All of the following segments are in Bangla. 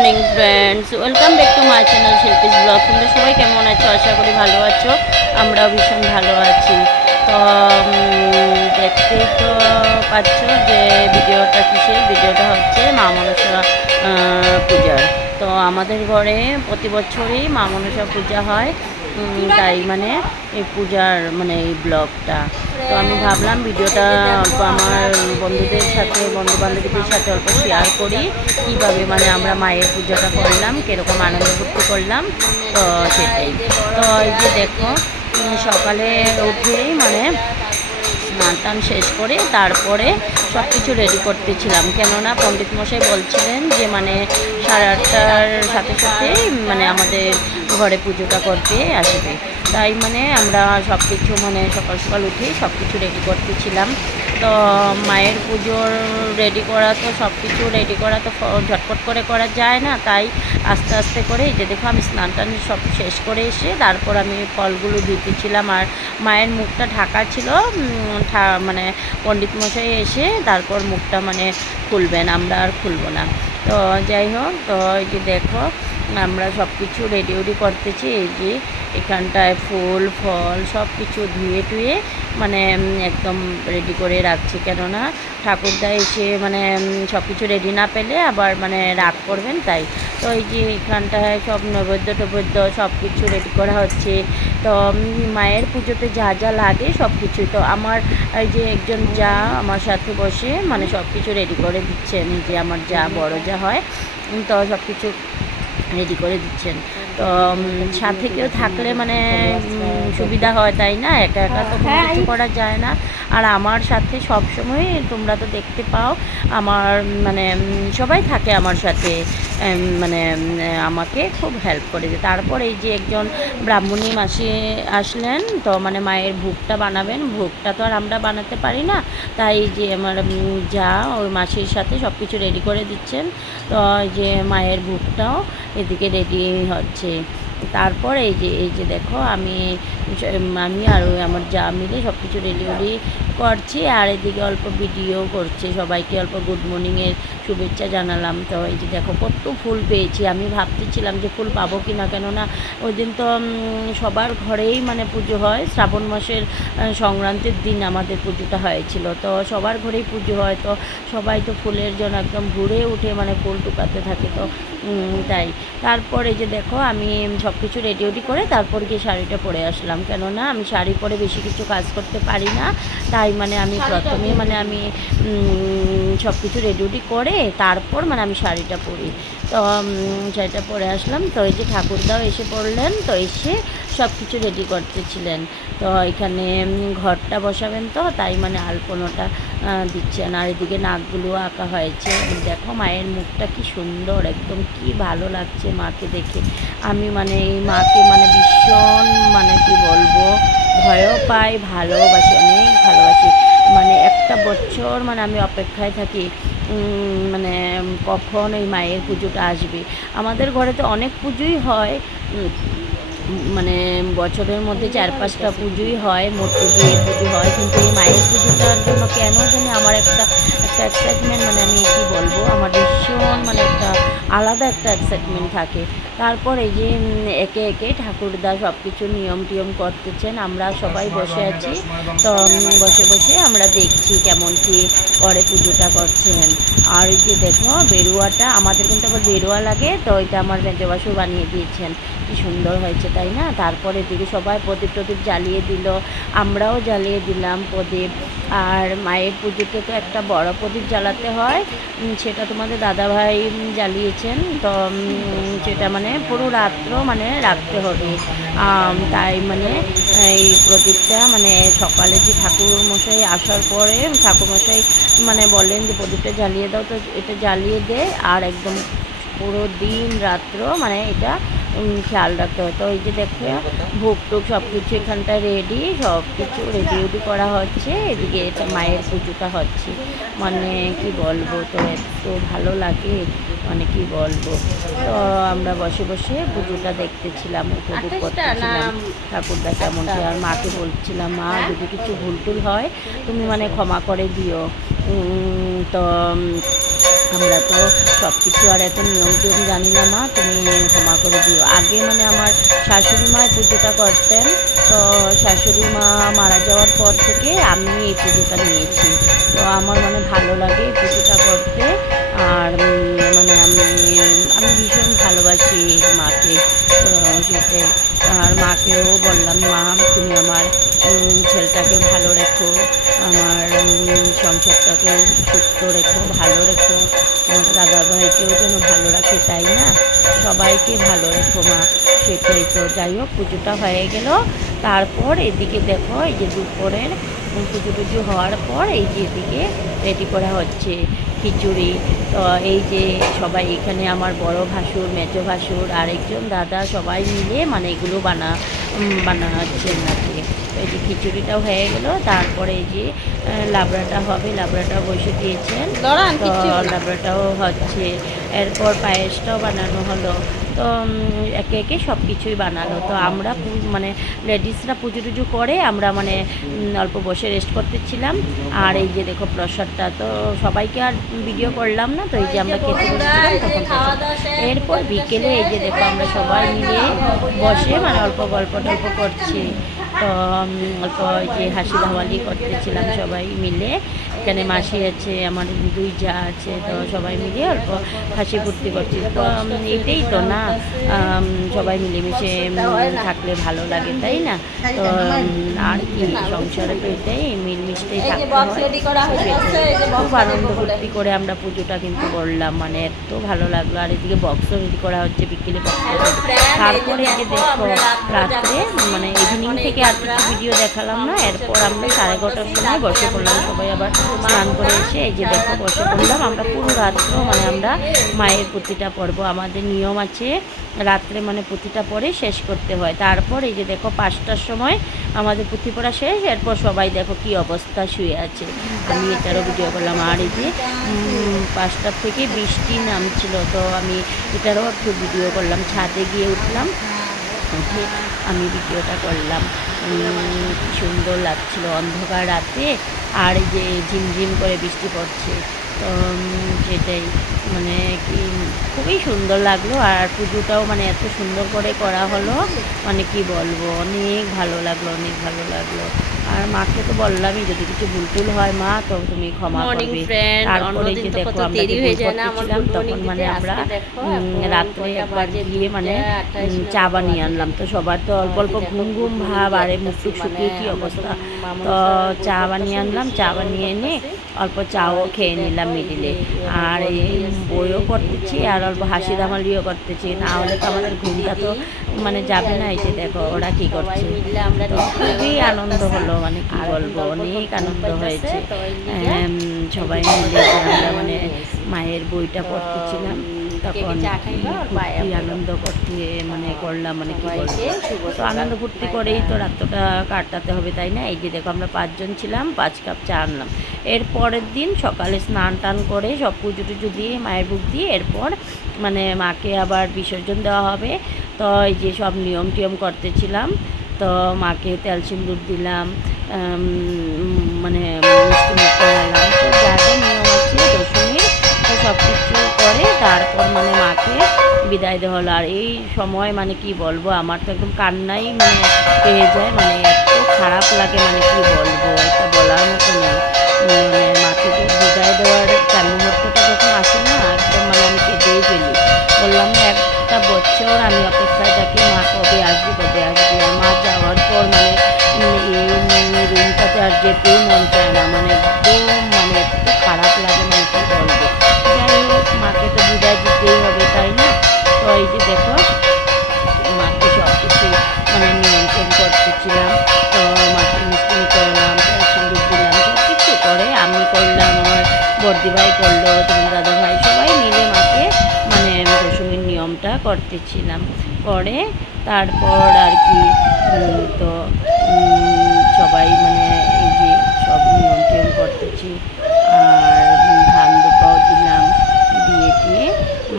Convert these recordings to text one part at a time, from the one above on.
Morning friends, welcome back to my channel Shilpi's blog. তোমরা সবাই কেমন আছো? আশা করি ভালো আছো। আমরাও ভীষণ ভালো আছি। তো দেখতেই তো পাচ্ছ যে ভিডিওটা হচ্ছে মা মনসা পূজার। তো আমাদের ঘরে প্রতি বছরই মা মনসা পূজা হয়, তাই মানে এই পূজার মানে এই ব্লগটা। তো আমি ভাবলাম ভিডিওটা অল্প আমার বন্ধু বান্ধবীদের সাথে অল্প শেয়ার করি, কীভাবে মানে আমরা মায়ের পূজাটা করলাম, কীরকম আনন্দ ফুর্তি করলাম। তো সেটাই। তো এই যে দেখো, সকালে উঠেই মানে স্নান টান শেষ করে তারপরে সব কিছু রেডি করতেছিলাম, কেননা পণ্ডিত মশাই বলছিলেন যে মানে 8:30টার সাথে সাথে মানে আমাদের ঘরে পুজোটা করতে আসবে। তাই মানে আমরা সব কিছু মানে সকাল সকাল উঠেই সব কিছু রেডি করতেছিলাম। তো মায়ের পুজোর সব কিছু রেডি করা তো ঝটপট করে করা যায় না, তাই আস্তে আস্তে করে এই যে দেখো আমি স্নান টান সব শেষ করে এসে তারপর আমি ফলগুলো দিতেছিলাম। আর মায়ের মুখটা ঢাকা ছিল, মানে পণ্ডিত মশাই এসে তারপর মুখটা মানে খুলবেন, আমরা আর খুলবো না। তো যাই হোক, তো এই যে দেখো আমরা সব কিছু রেডি করতেছি। এই যে এখানটায় ফুল ফল সব কিছু ধুয়ে টুয়ে মানে একদম রেডি করে রাখছি, কেননা ঠাকুরদা এসে মানে সব কিছু রেডি না পেলে আবার মানে রাগ করবেন, তাই। তো এই যে এখানটায় সব নৈবেদ্য সব কিছু রেডি করা হচ্ছে। তো মায়ের পুজোতে যা যা লাগে সব কিছুই তো আমার এই যে একজন যা আমার সাথে বসে মানে সব কিছু রেডি করে দিচ্ছেন, যে আমার যা বড় যা হয়, তো সব কিছু রেডি করে দিচ্ছেন। তো সাথে কেউ থাকলে মানে সুবিধা হয়, তাই না? একা একা তো কোনো কিছু করা যায় না। আর আমার সাথে সবসময় তোমরা তো দেখতে পাও, আমার মানে সবাই থাকে আমার সাথে, মানে আমাকে খুব হেল্প করে দেয়। তারপর এই যে একজন ব্রাহ্মণী মাসি আসলেন, তো মানে মায়ের ভোগটা বানাবেন। ভোগটা তো আর আমরা বানাতে পারি না, তাই যে আমার যা ওই মাসির সাথে সব কিছু রেডি করে দিচ্ছেন। তো যে মায়ের ভোগটাও এদিকে রেডি হচ্ছে। তারপর এই যে দেখো আমি আর আমার যা মিলে সব কিছু রেডি করছি, আর এদিকে অল্প ভিডিও করছি, সবাইকে অল্প গুড মর্নিংয়ের শুভেচ্ছা জানালাম। তো এই যে দেখো কত ফুল পেয়েছি। আমি ভাবতেছিলাম যে ফুল পাবো কি না, কেননা ওই দিন তো সবার ঘরেই মানে পুজো হয়। শ্রাবণ মাসের সংক্রান্তির দিন আমাদের পুজোটা হয়েছিল, তো সবার ঘরেই পুজো হয়, তো সবাই তো ফুলের জন্য একদম ঘুরে উঠে মানে ফুল টুকাতে থাকে। তো তাই তারপর এই যে দেখো আমি সব কিছু রেডি করে তারপর গিয়ে শাড়িটা পরে আসলাম, কেননা আমি শাড়ি পরে বেশি কিছু কাজ করতে পারি না। তাই মানে আমি প্রথমে মানে আমি সব কিছু রেডি করে তারপর মানে আমি শাড়িটা পরি। তো শাড়িটা পরে আসলাম। তো এই যে ঠাকুরদাও এসে পড়লেন, তো এসে সব কিছু রেডি করতেছিলেন। তো এখানে ঘরটা বসাবেন, তো তাই মানে আলপনাটা দিচ্ছেন। আর এদিকে নাকগুলো আঁকা হয়েছে। দেখো মায়ের মুখটা কি সুন্দর, একদম কি ভালো লাগছে মাকে দেখে। আমি মানে এই মাকে মানে ভীষণ মানে কি বলবো, ভয়ও পাই, ভালোবাসি, অনেক ভালোবাসি। মানে একটা বছর মানে আমি অপেক্ষায় থাকি মানে কখন এই মায়ের পুজোটা আসবে। আমাদের ঘরে তো অনেক পুজোই হয়, মানে বছরের মধ্যে 4-5টা পুজোই হয়, মূর্তি দিয়ে পুজো হয়, কিন্তু এই মায়ের পুজোটার জন্য কেন জানি আমার একটা এক্সাইটমেন্ট, মানে আমি কী বলবো, আমার ভীষণ মানে একটা আলাদা একটা এক্সাইটমেন্ট থাকে। তারপর এই যে একে একে ঠাকুরদা সব কিছু নিয়ম টিয়ম করতেছেন, আমরা সবাই বসে আছি। তো বসে বসে আমরা দেখছি কেমন কি করে পুজোটা করছেন। আর এই যে দেখো বেরুয়াটা, আমাদের কিন্তু আবার বেরুয়া লাগে, তো এটা আমার মেজবাসু বানিয়ে দিয়েছেন। কি সুন্দর হয়েছে, তাই না? তারপরে এদিকে সবাই প্রদীপ জ্বালিয়ে দিল, আমরাও জ্বালিয়ে দিলাম প্রদীপ। আর মায়ের পুজোতে তো একটা বড় প্রদীপ জ্বালাতে হয়, সেটা তোমাদের দাদাভাই জ্বালিয়েছেন। তো সেটা মানে পুরো রাত্র মানে রাখতে হবে। তাই মানে এই প্রদীপটা মানে সকালে যে ঠাকুরমশাই আসার পরে ঠাকুরমশাই মানে বলেন যে প্রদীপটা জ্বালিয়ে দাও, তো এটা জ্বালিয়ে দেয়। আর একদম পুরো দিন রাত্র মানে এটা খেয়াল রাখতে হয়। তো এই যে দেখো ভোগ টোগ সব কিছু এখানটায় রেডি, সব কিছু রেডি করা হচ্ছে। এদিকে এটা মায়ের পুজোটা হচ্ছে, মানে কি বলবো, তো এত ভালো লাগে, মানে কি বলবো। তো আমরা বসে বসে পুজোটা দেখতেছিলাম, উপভোগ করতেছিলাম ঠাকুরদা কেমন কি। আর মাকে বলছিলাম, মা যদি কিছু ভুল টুল হয় তুমি মানে ক্ষমা করে দিও, তো আমরা তো সব কিছু আর এত নিয়ম টিয়ম জানি না মা, তুমি ক্ষমা করে দিও। আগে মানে আমার শাশুড়ি মা পুজোটা করতেন, তো শাশুড়ি মা মারা যাওয়ার পর থেকে আমি এই পুজোটা নিয়েছি। তো আমার মানে ভালো লাগে এই পুজোটা করতে। আর মানে আমি ভীষণ ভালোবাসি মাকে, তো সেটাই। আর মাকেও বললাম, মা তুমি আমার ছেলেটাকেও ভালো রেখো, আমার সংসারটাকেও সুস্থ রেখো, ভালো রেখো, আমার দাদাভাইকেও যেন ভালো রাখে, তাই না? সবাইকে ভালো রেখো মা। সেটাই তো। যাই হোক, পুজোটা হয়ে গেল। তারপর এদিকে দেখো, এই যে দুপুরের পুজো টুজো হওয়ার পর এই যে এদিকে রেডি করা হচ্ছে খিচুড়ি। তো এই যে সবাই এখানে আমার বড় ভাসুর, মেজো ভাসুর, আরেকজন দাদা, সবাই মিলে মানে এগুলো বানাচ্ছেন নাকি। এই যে খিচুড়িটাও হয়ে গেল। তারপরে এই যে লাবড়াটা হবে, লাবড়াটাও বসে দিয়েছেন, তো লাবড়াটাও হচ্ছে। এরপর পায়েসটাও বানানো হলো। তো একে একে সব কিছুই বানালো। তো আমরা মানে লেডিসরা পুজো টুজো করে আমরা মানে অল্প বসে রেস্ট করতেছিলাম। আর এই যে দেখো প্রসাদটা, তো সবাইকে আর ভিডিও করলাম না। তো এই যে আমরা খেতে বসেছিলাম তখন প্রসাদ। এরপর বিকেলে এই যে দেখো আমরা সবাই মিলে বসে মানে অল্প গল্প টল্প করছি। তো অল্প যে হাসি ধাওয়ালি করতেছিলাম সবাই মিলে। এখানে মাসি আছে, আমার 2 যা আছে, তো সবাই মিলে অল্প হাসি ফুর্তি করছি। তো এটাই তো না, সবাই মিলেমিশে থাকলে ভালো লাগে, তাই না? তো আর কি, সংসারে তো এটাই, মিলমিশতেই থাকতে হয়। খুব আনন্দ ফুর্তি করে আমরা পুজোটা কিন্তু করলাম, মানে এত ভালো লাগলো। আর এদিকে বক্সও রেডি করা হচ্ছে, বিকেলে বক্স। তারপরে এই যে দেখো রাত্রে মানে ইভিনিং থেকে আর কিছু ভিডিও দেখালাম না। এরপর আমরা 11:30টার সময় বসে পড়লাম সবাই, আবার স্নান করে এসে এই যে দেখো বসে পড়লাম। আমরা পুরো রাত্র মানে আমরা মায়ের পুঁথিটা পড়বো, আমাদের নিয়ম আছে রাত্রে মানে পুঁথিটা পড়ে শেষ করতে হয়। তারপর এই যে দেখো 5টার সময় আমাদের পুঁথি পড়া শেষ। এরপর সবাই দেখো কি অবস্থা, শুয়ে আছে। আমি এটারও ভিডিও করলাম। আর এই যে 5টার থেকে বৃষ্টি নামছিল, তো আমি এটারও একটু ভিডিও করলাম। ছাদে গিয়ে উঠলাম, উঠে আমি ভিডিওটা করলাম। কি সুন্দর লাগছিল অন্ধকার রাতে, আর এই যে ঝিমঝিম করে বৃষ্টি পড়ছে। তো সেটাই মানে কি খুবই সুন্দর লাগলো। আর পুজোটাও মানে এত সুন্দর করে করা হলো, মানে কি বলবো, অনেক ভালো লাগলো, অনেক ভালো লাগলো। আর মাকে তো বললামই, যদি কিছু ভুল টুল হয় মা তো তুমি ক্ষমা করবে। তারপরে যে দেখো আমরা করতেছিলাম তখন মানে আমরা রাত্রে একবার গিয়ে মানে চা বানিয়ে আনলাম। তো সবার তো অল্প অল্প ঘুম ঘুম ভাব, আর মুখ টুক শুকিয়ে কি অবস্থা। তো চা বানিয়ে আনলাম, চা বানিয়ে এনে অল্প চাও খেয়ে নিলাম মিডিলে। আর এই বইও পড়তেছি আর অল্প হাসি ধামালিও করতেছি, না হলে তো আমাদের ঘুমটা তো মানে যাবে না। এই যে দেখো ওরা কি করছে, খুবই আনন্দ হলো, মানে কি বলবো, অনেক আনন্দ হয়েছে। সবাই মিলে আমরা মানে মায়ের বইটা পড়তেছিলাম, তখন খুবই আনন্দ করতে মানে করলাম, মানে কি বলবো। তো আনন্দ ফুর্তি করেই তো রাত্রটা কাটাতে হবে, তাই না? এই যে দেখো আমরা 5 জন ছিলাম, 5 কাপ চা আনলাম। এর পরের দিন সকালে স্নান টান করে সব পুজো টুজো দিয়ে মায়ের বুক দিয়ে এরপর মানে মাকে আবার বিসর্জন দেওয়া হবে। তো এই যে সব নিয়ম টিয়ম করতেছিলাম। তো মাকে তেল সিন্দুর দিলাম, মানে মিষ্টি মুখ করালাম। তো যা যা নিয়ম আছে দশমীর, তো সব কিছু করে তারপর মানে মাকে বিদায় দেওয়া হলো। আর এই সময় মানে কি বলবো, আমার তো একদম কান্নাই মানে পেয়ে যায়, মানে এত খারাপ লাগে, মানে কি বলবো, এটা বলার মতো নেই। মানে মাকে বিদায় দেওয়ার মুহূর্তটা যখন আসে না, একদম মানে আমি কেঁদেই ফেলি। বললাম না, একটা বছর আমি অপেক্ষায় থাকি মা কবে আসবে কবে আসবে। আর মা যাওয়ার পর মানে এই রুমটাতে আর যেতেই মন চায় না, মানে একদম মানে এত খারাপ লাগে, মানে কি বলবো। যাই হোক, মাকে তো বিদায় দিতেই হবে, তাই না? তো এই যে দেখো মাকে সব কিছু মানে নিয়ন্ত্রণ করতেছিলাম। তো মাকে মিষ্টি করলাম, সিঁদুর দিলাম, সব কিছু করে আমি করলাম, আমার বর্দি ভাই করলো, তোমার দাদা ভাই, সবাই মিলে মাকে মানে দশমীর নিয়মটা করতেছিলাম। করে তারপর আর কি তো সবাই মানে এই যে সব নিয়ম টিয়ম করতেছি। আর ধান দুপাও দিলাম, দিয়ে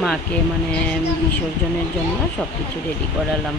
মাকে মানে বিসর্জনের জন্য সব কিছু রেডি করালাম।